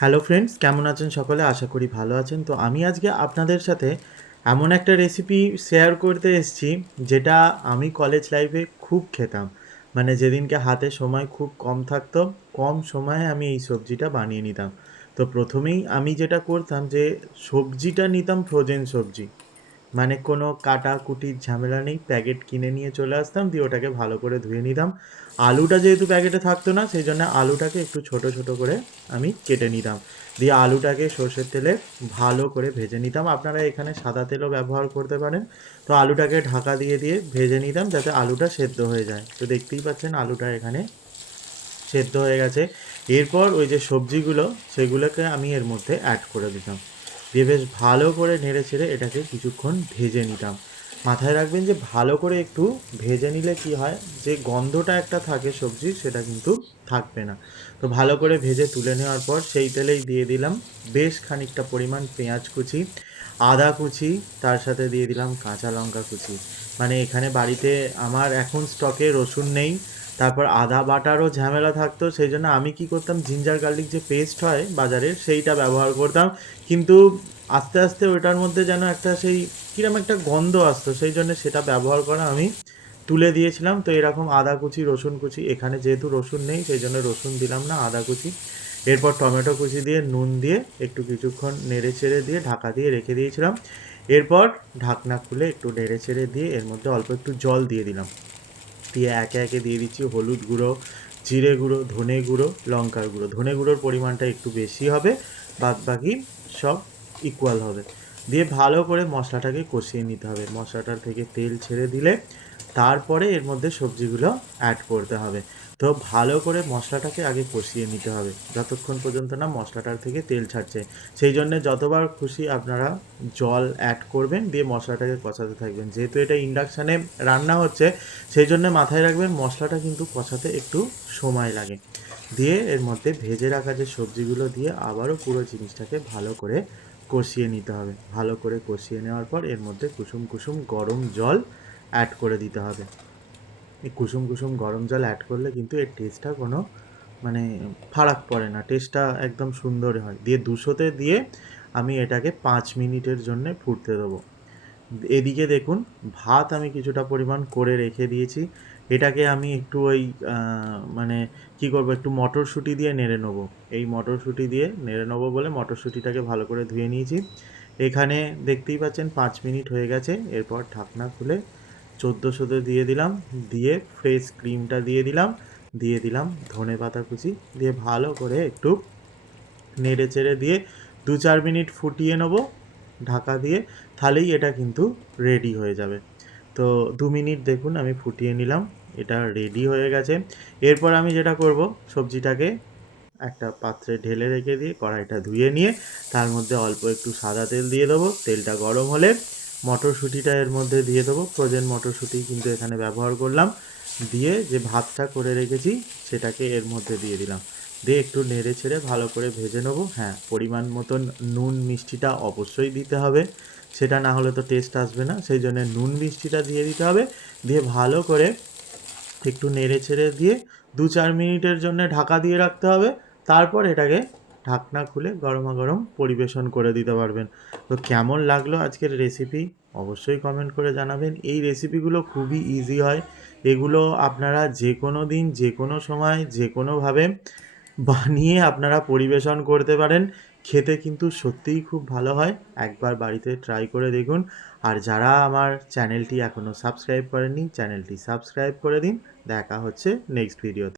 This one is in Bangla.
হ্যালো ফ্রেন্ডস, কেমন আছেন সকলে? আশা করি ভালো আছেন। তো আমি আজকে আপনাদের সাথে এমন একটা রেসিপি শেয়ার করতে এসেছি, যেটা আমি কলেজ লাইফে খুব খেতাম। মানে যেদিনকে হাতে সময় খুব কম থাকতো, কম সময়ে আমি এই সবজিটা বানিয়ে নিতাম। তো প্রথমেই আমি যেটা করতাম যে সবজিটা নিতাম ফ্রোজেন সবজি। মানে কোনো কাটাকুটির ঝামেলা নেই, প্যাকেট কিনে নিয়ে চলে আসতাম, দিয়ে ওটাকে ভালো করে ধুয়ে নিতাম। আলুটা যেহেতু প্যাকেটে থাকতো না, সেই জন্য আলুটাকে একটু ছোট ছোট করে আমি কেটে নিতাম। দিয়ে আলুটাকে সর্ষের তেলে ভালো করে ভেজে নিতাম। আপনারা এখানে সাদা তেলও ব্যবহার করতে পারেন। তো আলুটাকে ঢাকা দিয়ে দিয়ে ভেজে নিতাম যাতে আলুটা সেদ্ধ হয়ে যায়। তো দেখতেই পাচ্ছেন আলুটা এখানে সেদ্ধ হয়ে গেছে। এরপর ওই যে সবজিগুলো, সেগুলোকে আমি এর মধ্যে অ্যাড করে দিতাম। দিয়ে বেশ ভালো করে নেড়ে চেড়ে এটাকে কিছুক্ষণ ভেজে নিতাম। মাথায় রাখবেন যে ভালো করে একটু ভেজে নিলে কি হয়, যে গন্ধটা একটা থাকে সবজির, সেটা কিন্তু থাকবে না। তো ভালো করে ভেজে তুলে নেওয়ার পর সেই তেলেই দিয়ে দিলাম বেশ খানিকটা পরিমাণ পেঁয়াজ কুচি, আদা কুচি, তার সাথে দিয়ে দিলাম কাঁচা লঙ্কা কুচি। মানে এখানে বাড়িতে আমার এখন স্টকে রসুন নেই, তারপর আদা বাটারও ঝামেলা থাকতো, সেই জন্য আমি কি করতাম, জিঞ্জার গার্লিক যে পেস্ট হয় বাজারের, সেইটা ব্যবহার করতাম। কিন্তু আস্তে আস্তে ওইটার মধ্যে যেন একটা সেই কিরম একটা গন্ধ আসতো, সেই জন্য সেটা ব্যবহার করা আমি তুলে দিয়েছিলাম। তো এরকম আদা কুচি, রসুন কুচি, এখানে যেহেতু রসুন নেই সেই জন্য রসুন দিলাম না, আদা কুচি। এরপর টমেটো কুচি দিয়ে নুন দিয়ে একটু কিছুক্ষণ নেড়ে চেড়ে দিয়ে ঢাকা দিয়ে রেখে দিয়েছিলাম। এরপর ঢাকনা খুলে একটু নেড়ে চেড়ে দিয়ে এর মধ্যে অল্প একটু জল দিয়ে দিলাম। দিয়ে একে একে দিয়ে দিচ্ছি হলুদ গুঁড়ো, জিরে গুঁড়ো, ধনে গুঁড়ো, লঙ্কার গুঁড়ো। ধনে গুঁড়োর পরিমাণটা একটু বেশি হবে, বাদ বাকি সব ইকুয়াল হবে। দিয়ে ভালো করে মশলাটাকে কষিয়ে নিতে হবে। মশলাটার থেকে তেল ছেড়ে দিলে তারপরে এর মধ্যে সবজিগুলো অ্যাড করতে হবে। তো ভালো করে মশলাটাকে আগে কষিয়ে নিতে হবে যতক্ষণ পর্যন্ত না মশলাটার থেকে তেল ছাড়ছে। সেই জন্যে যতবার খুশি আপনারা জল অ্যাড করবেন, দিয়ে মশলাটাকে কষাতে থাকবেন। যেহেতু এটা ইন্ডাকশানে রান্না হচ্ছে, সেই জন্য মাথায় রাখবেন মশলাটা কিন্তু কষাতে একটু সময় লাগে। দিয়ে এর মধ্যে ভেজে রাখা যে সবজিগুলো দিয়ে আবারও পুরো জিনিসটাকে ভালো করে কষিয়ে নিতে হবে। ভালো করে কষিয়ে নেওয়ার পর এর মধ্যে কুসুম কুসুম গরম জল অ্যাড করে দিতে হবে। এই কুসুম কুসুম গরম জল অ্যাড করলে কিন্তু এর টেস্টটা কোনো মানে ফারাক পড়ে না, টেস্টটা একদম সুন্দর হয়। দিয়ে ২০০-তে দিয়ে আমি এটাকে ৫ মিনিটের জন্যে ফুটতে দেবো। এদিকে দেখুন ভাত আমি কিছুটা পরিমাণ করে রেখে দিয়েছি। এটাকে আমি একটু ওই মানে কী করবো, একটু মটরশুঁটি দিয়ে নেড়ে নেবো। এই মটরশুঁটি দিয়ে নেড়ে নেবো বলে মটরশুঁটিটাকে ভালো করে ধুয়ে নিয়েছি। এখানে দেখতেই পাচ্ছেন ৫ মিনিট হয়ে গেছে। এরপর ঢাকনা খুলে ১৪০০-তে দিয়ে দিলাম। দিয়ে ফ্রেশ ক্রিমটা দিয়ে দিলাম। দিয়ে দিলাম ধনেপাতা কুচি। দিয়ে ভালো করে একটু নেড়ে চেড়ে দিয়ে ২-৪ মিনিট ফুটিয়ে নেবো ঢাকা দিয়ে। তাহলেই এটা কিন্তু রেডি হয়ে যাবে। তো ২ মিনিট দেখুন আমি ফুটিয়ে নিলাম। এটা রেডি হয়ে গেছে। এরপর আমি যেটা করব, সবজিটাকে একটা পাত্রে ঢেলে রেখে দিয়ে কড়াইটা ধুয়ে নিয়ে তার মধ্যে অল্প একটু সাদা তেল দিয়ে দেবো। তেলটা গরম হলে মটরশুঁটিটা এর মধ্যে দিয়ে দেবো। ফ্রোজেন মটরশুঁটি কিন্তু এখানে ব্যবহার করলাম। দিয়ে যে ভাতটা করে রেখেছি সেটাকে এর মধ্যে দিয়ে দিলাম। দিয়ে একটু নেড়ে ছেড়ে ভালো করে ভেজে নেবো। হ্যাঁ, পরিমাণ মতন নুন মিষ্টিটা অবশ্যই দিতে হবে। সেটা না হলে তো টেস্ট আসবে না। সেই জন্য নুন মিষ্টিটা দিয়ে দিতে হবে। দিয়ে ভালো করে একটু নেড়ে ছেড়ে দিয়ে ২-৪ মিনিটের জন্য ঢাকা দিয়ে রাখতে হবে। তারপর এটাকে ঢাকনা খুলে গরমাগরম পরিবেশন করে দিতে পারবেন। তো কেমন লাগলো আজকের রেসিপি অবশ্যই কমেন্ট করে জানাবেন। এই রেসিপিগুলো খুবই ইজি হয়। এগুলো আপনারা যে কোনো দিন, যে কোনো সময়, যে কোনোভাবে বানিয়ে আপনারা পরিবেশন করতে পারেন। খেতে কিন্তু সত্যিই খুব ভালো হয়। একবার বাড়িতে ট্রাই করে দেখুন। আর যারা আমার চ্যানেলটি এখনও সাবস্ক্রাইব করেননি, চ্যানেলটি সাবস্ক্রাইব করে দিন। দেখা হচ্ছে নেক্সট ভিডিওতে।